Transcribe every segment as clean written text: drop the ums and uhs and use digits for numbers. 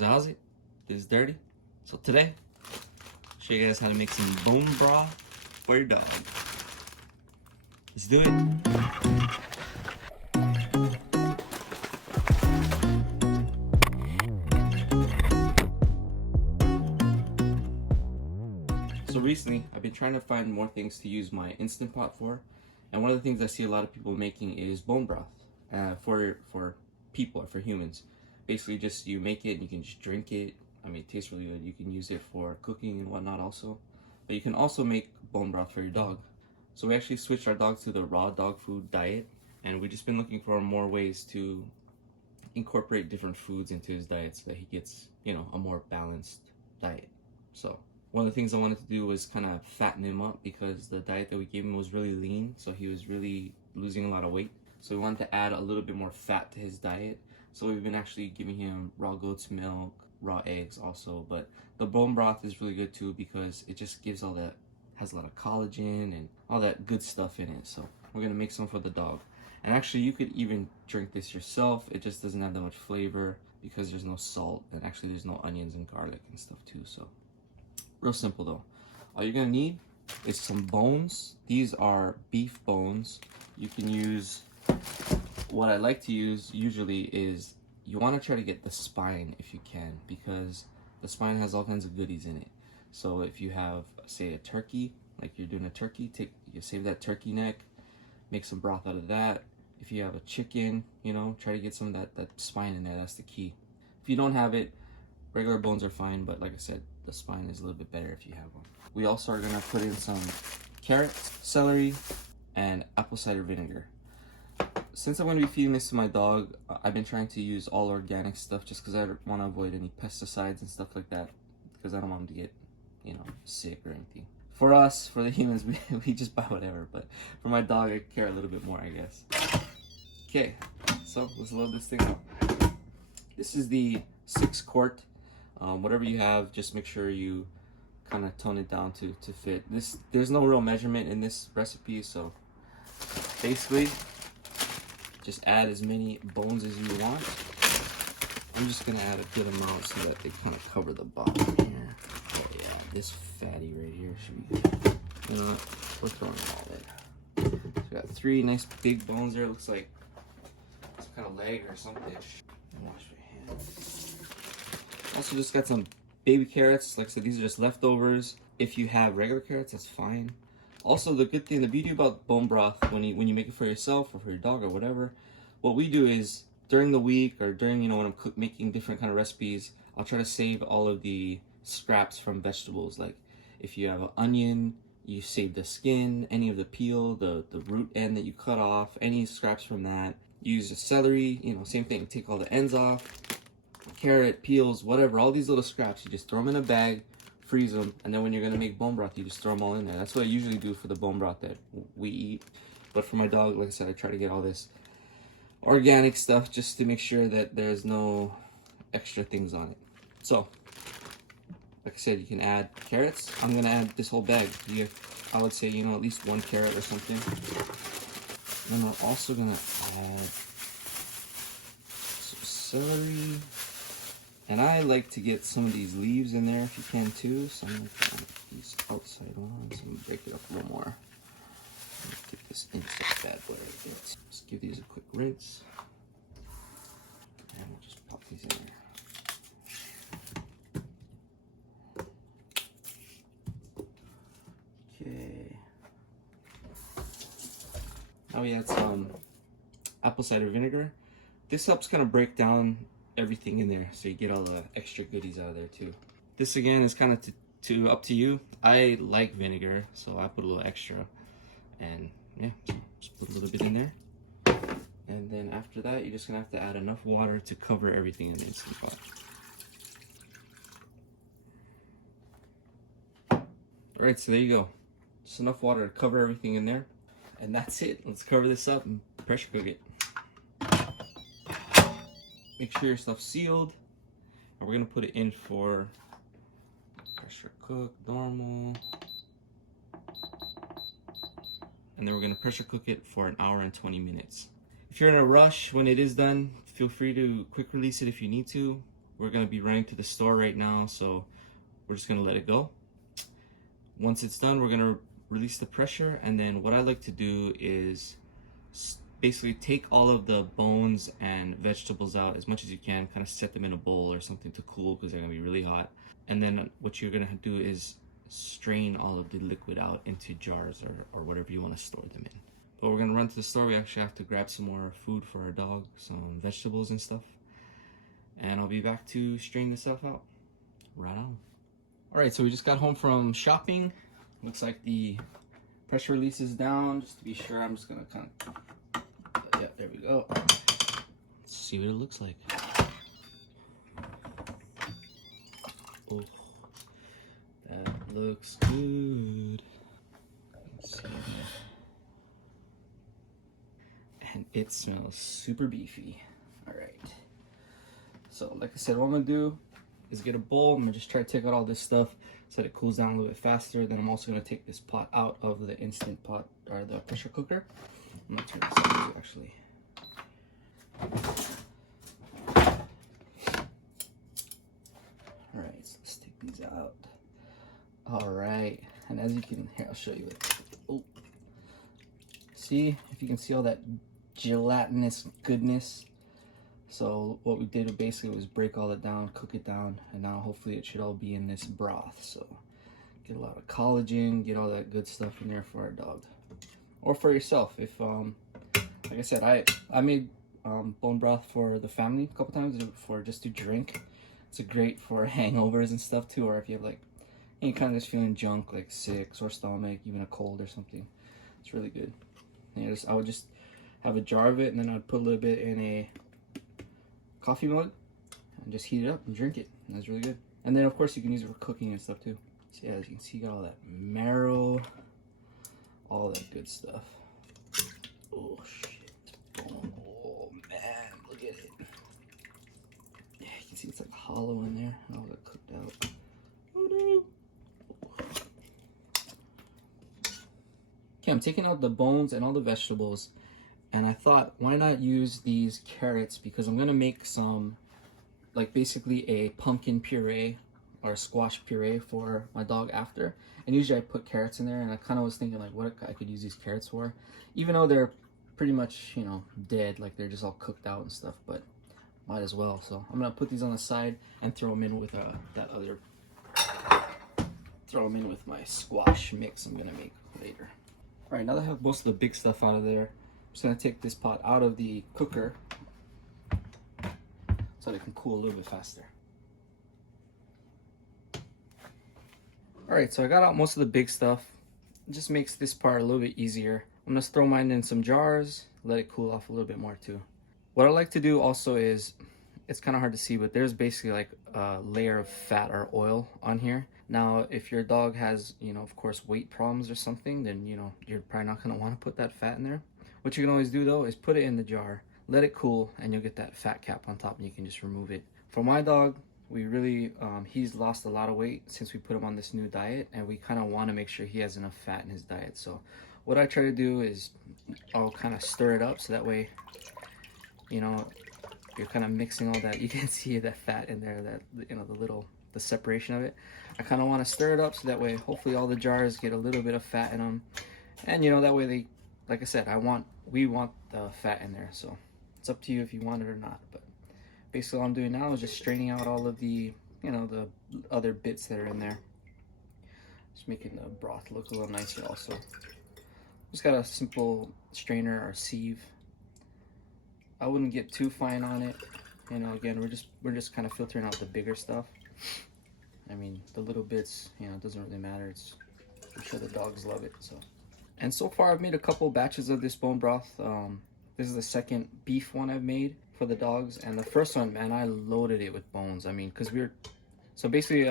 How's it? It's dirty. So today, I'll show you guys how to make some bone broth for your dog. Let's do it. So recently, I've been trying to find more things to use my Instant Pot for, and one of the things I see a lot of people making is bone broth for people, or for humans. Basically, just you make it and you can just drink it. I mean, it tastes really good. You can use it for cooking and whatnot also, but you can also make bone broth for your dog. So we actually switched our dog to the raw dog food diet, and we've just been looking for more ways to incorporate different foods into his diet so that he gets, a more balanced diet. So one of the things I wanted to do was kind of fatten him up, because the diet that we gave him was really lean, so he was really losing a lot of weight. So we wanted to add a little bit more fat to his diet. So we've been actually giving him raw goat's milk, raw eggs also, but the bone broth is really good too, because it just gives has a lot of collagen and all that good stuff in it. So we're gonna make some for the dog. And actually, you could even drink this yourself. It just doesn't have that much flavor because there's no salt, and actually there's no onions and garlic and stuff too. So real simple though. All you're gonna need is some bones. These are beef bones. You can use, what I like to use usually is, you want to try to get the spine if you can, because the spine has all kinds of goodies in it. So if you have, say, a turkey, like you're doing a turkey, you save that turkey neck, make some broth out of that. If you have a chicken, try to get some of that spine in there. That's the key. If you don't have it, regular bones are fine, but like I said, the spine is a little bit better if you have one. We also are gonna put in some carrots, celery, and apple cider vinegar. Since I'm going to be feeding this to my dog, I've been trying to use all organic stuff, just because I want to avoid any pesticides and stuff like that, because I don't want him to get, sick or anything. For us, for the humans, we just buy whatever, but for my dog, I care a little bit more, I guess. Okay, so let's load this thing up. This is the 6-quart. Whatever you have, just make sure you kind of tone it down to fit. There's no real measurement in this recipe, so basically, just add as many bones as you want. I'm just gonna add a good amount so that they kind of cover the bottom here. Oh yeah, this fatty right here should be good. We're throwing it all in. So we got 3 nice big bones there. It looks like some kind of leg or something. Wash my hands. Also just got some baby carrots. Like I said, these are just leftovers. If you have regular carrots, that's fine. Also, the beauty about bone broth, when you make it for yourself or for your dog or whatever, what we do is during the week, or during, when I'm making different kind of recipes, I'll try to save all of the scraps from vegetables. Like if you have an onion, you save the skin, any of the peel, the root end that you cut off, any scraps from that. Use the celery, same thing, take all the ends off, carrot, peels, whatever, all these little scraps, you just throw them in a bag, freeze them, and then when you're gonna make bone broth, you just throw them all in there. That's what I usually do for the bone broth that we eat. But for my dog, like I said, I try to get all this organic stuff just to make sure that there's no extra things on it. So, like I said, you can add carrots. I'm gonna add this whole bag. I would say, at least 1 carrot or something. Then I'm also gonna add some celery. And I like to get some of these leaves in there if you can too. So I'm going to put these outside ones and break it up a little more. Get this inside bad boy right there. Let's give these a quick rinse. And we'll just pop these in there. Okay. Now we add some apple cider vinegar. This helps kind of break down everything in there, so you get all the extra goodies out of there too. This again is kind of up to you. I like vinegar, so I put a little extra, and yeah, just put a little bit in there. And then after that, you're just gonna have to add enough water to cover everything in the Instant Pot. Alright, so there you go. Just enough water to cover everything in there, and that's it. Let's cover this up and pressure cook it. Make sure your stuff's sealed, and we're gonna put it in for pressure cook, normal, and then we're gonna pressure cook it for 1 hour and 20 minutes. If you're in a rush when it is done, feel free to quick release it if you need to. we're gonna be running to the store right now, so we're just gonna let it go. Once it's done, we're gonna release the pressure, and then what I like to do is basically take all of the bones and vegetables out as much as you can, kind of set them in a bowl or something to cool because they're gonna be really hot. And then what you're gonna do is strain all of the liquid out into jars or whatever you want to store them in. But we're gonna run to the store. We actually have to grab some more food for our dog, some vegetables and stuff. And I'll be back to strain this stuff out. Right on. All right, so we just got home from shopping. Looks like the pressure release is down. Just to be sure, I'm just gonna kind of, yeah, there we go. Let's see what it looks like. Oh, that looks good. Let's see. And it smells super beefy. All right. So like I said, what I'm gonna do is get a bowl. I'm gonna just try to take out all this stuff so that it cools down a little bit faster. Then I'm also gonna take this pot out of the instant pot or the pressure cooker. I'm gonna turn this on too, actually. All right, so let's take these out. All right, and as you can hear, I'll show you it. Oh, see if you can see all that gelatinous goodness. So what we did basically was break all it down, cook it down, and now hopefully it should all be in this broth. So get a lot of collagen, get all that good stuff in there for our dog, or for yourself. If like I said, I made bone broth for the family a couple times for just to drink. It's great for hangovers and stuff too, or if you have like any kind of just feeling junk, like sick, sore stomach, even a cold or something. It's really good. And I would just have a jar of it, and then I'd put a little bit in a coffee mug and just heat it up and drink it. And that's really good. And then of course you can use it for cooking and stuff too. So yeah, as you can see, you got all that marrow, all that good stuff. Oh shit. Oh man, look at it. Yeah, you can see it's like hollow in there. All that cooked out. Oh no. Okay, I'm taking out the bones and all the vegetables. And I thought, why not use these carrots? Because I'm gonna make some, like basically a pumpkin puree or squash puree for my dog after. And usually I put carrots in there, and I kind of was thinking like what I could use these carrots for. Even though they're pretty much, you know, dead, like they're just all cooked out and stuff, but might as well. So I'm gonna put these on the side and throw them in with throw them in with my squash mix I'm gonna make later. All right, now that I have most of the big stuff out of there, I'm just gonna take this pot out of the cooker so that it can cool a little bit faster. All right, so I got out most of the big stuff. It just makes this part a little bit easier. I'm gonna throw mine in some jars, let it cool off a little bit more too. What I like to do also is, it's kind of hard to see, but there's basically like a layer of fat or oil on here. Now, if your dog has, you know, of course, weight problems or something, then, you know, you're probably not gonna wanna put that fat in there. What you can always do though is put it in the jar, let it cool, and you'll get that fat cap on top and you can just remove it. For my dog, we really, he's lost a lot of weight since we put him on this new diet, and we kind of want to make sure he has enough fat in his diet. So what I try to do is I'll kind of stir it up so that way, you know, you're kind of mixing all that. You can see that fat in there, that, you know, the separation of it. I kind of want to stir it up so that way hopefully all the jars get a little bit of fat in them. And, you know, that way they, like I said, we want the fat in there, so it's up to you if you want it or not. But basically all I'm doing now is just straining out all of the, you know, the other bits that are in there. Just making the broth look a little nicer also. Just got a simple strainer or sieve. I wouldn't get too fine on it. You know, again, we're just kind of filtering out the bigger stuff. I mean, the little bits, you know, it doesn't really matter. I'm sure the dogs love it, so. And so far I've made a couple batches of this bone broth. This is the second beef one I've made for the dogs, and the first one, man, I loaded it with bones. I mean, because so basically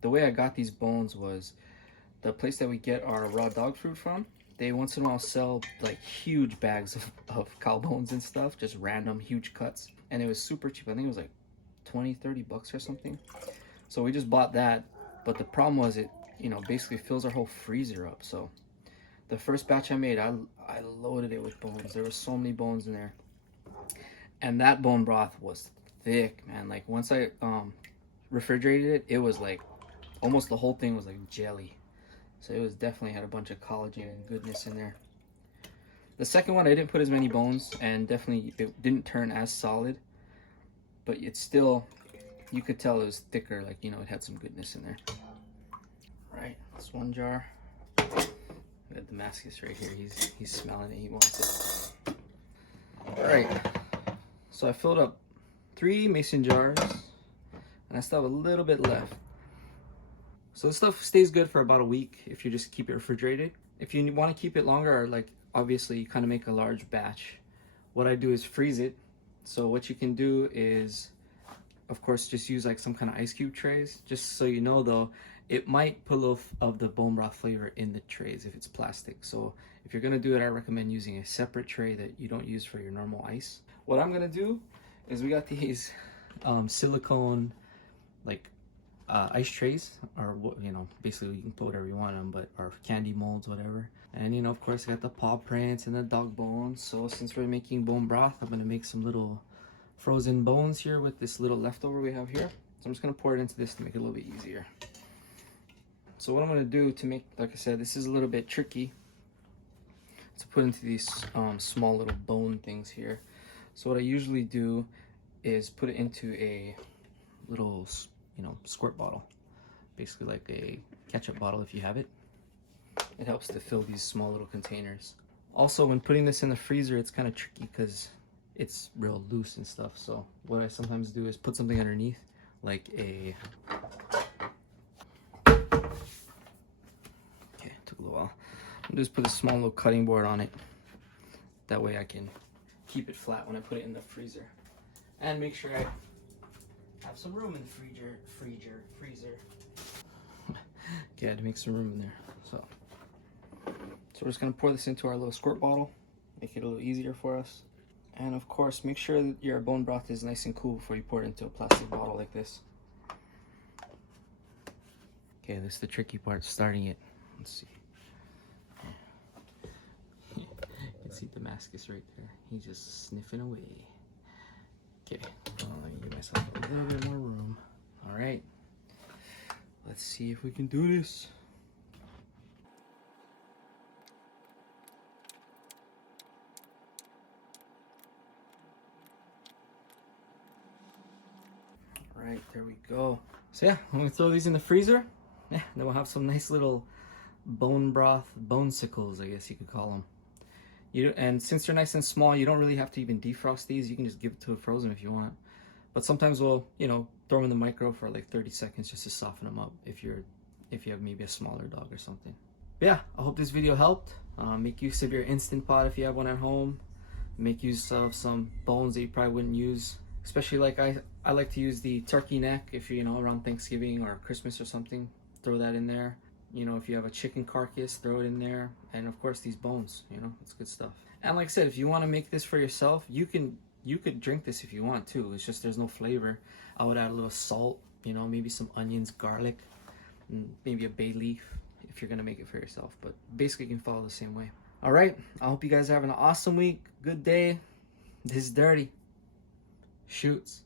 the way I got these bones was the place that we get our raw dog food from. They once in a while sell like huge bags of cow bones and stuff, just random huge cuts, and it was super cheap. I think it was like 20-30 bucks or something. So we just bought that, but the problem was it, you know, basically fills our whole freezer up. So the first batch I made, I loaded it with bones. There were so many bones in there. And that bone broth was thick, man. Like once I refrigerated it, it was like almost the whole thing was like jelly. So it was definitely had a bunch of collagen and goodness in there. The second one I didn't put as many bones, and definitely it didn't turn as solid, but it's still, you could tell it was thicker, like, you know, it had some goodness in there. Right, this one jar. We got Damascus right here. He's smelling it. He wants it. All right. So I filled up 3 mason jars, and I still have a little bit left. So this stuff stays good for about a week if you just keep it refrigerated. If you want to keep it longer, or like obviously you kind of make a large batch, what I do is freeze it. So what you can do is, of course, just use like some kind of ice cube trays. Just so you know though, it might put a little of the bone broth flavor in the trays if it's plastic. So if you're gonna do it, I recommend using a separate tray that you don't use for your normal ice. What I'm gonna do is, we got these silicone like ice trays, or you know, basically you can put whatever you want on them, but or candy molds, whatever. And you know, of course, I got the paw prints and the dog bones. So since we're making bone broth, I'm gonna make some little frozen bones here with this little leftover we have here. So I'm just gonna pour it into this to make it a little bit easier. So what I'm gonna do to make, like I said, this is a little bit tricky to put into these small little bone things here. So what I usually do is put it into a little, you know, squirt bottle, basically like a ketchup bottle if you have it. It helps to fill these small little containers. Also, when putting this in the freezer, it's kind of tricky because it's real loose and stuff. So what I sometimes do is put something underneath, like a, okay, took a little while. I'll just put a small little cutting board on it. That way I can keep it flat when I put it in the freezer. And make sure I have some room in the freezer. Okay, I had to make some room in there. So we're just gonna pour this into our little squirt bottle, make it a little easier for us. And of course, make sure that your bone broth is nice and cool before you pour it into a plastic bottle like this. Okay, this is the tricky part, starting it. Let's see. You can see Damascus right there. He's just sniffing away. Okay, well, let me give myself a little bit more room. All right, let's see if we can do this. All right, there we go. So yeah, I'm gonna throw these in the freezer. Yeah, then we'll have some nice little bone broth, bone sickles, I guess you could call them. And since they're nice and small, you don't really have to even defrost these. You can just give it to a frozen if you want. But sometimes we'll, you know, throw them in the micro for like 30 seconds just to soften them up if you have maybe a smaller dog or something. But yeah, I hope this video helped. Make use of your Instant Pot if you have one at home. Make use of some bones that you probably wouldn't use. Especially like I like to use the turkey neck if you know, around Thanksgiving or Christmas or something. Throw that in there. You know, if you have a chicken carcass, throw it in there. And of course these bones, you know, it's good stuff. And like I said, if you want to make this for yourself, you could drink this if you want too. It's just there's no flavor. I would add a little salt, you know, maybe some onions, garlic, and maybe a bay leaf if you're gonna make it for yourself. But basically you can follow the same way. All right, I hope you guys are having an awesome week. Good day. This is Dirty. Shoots.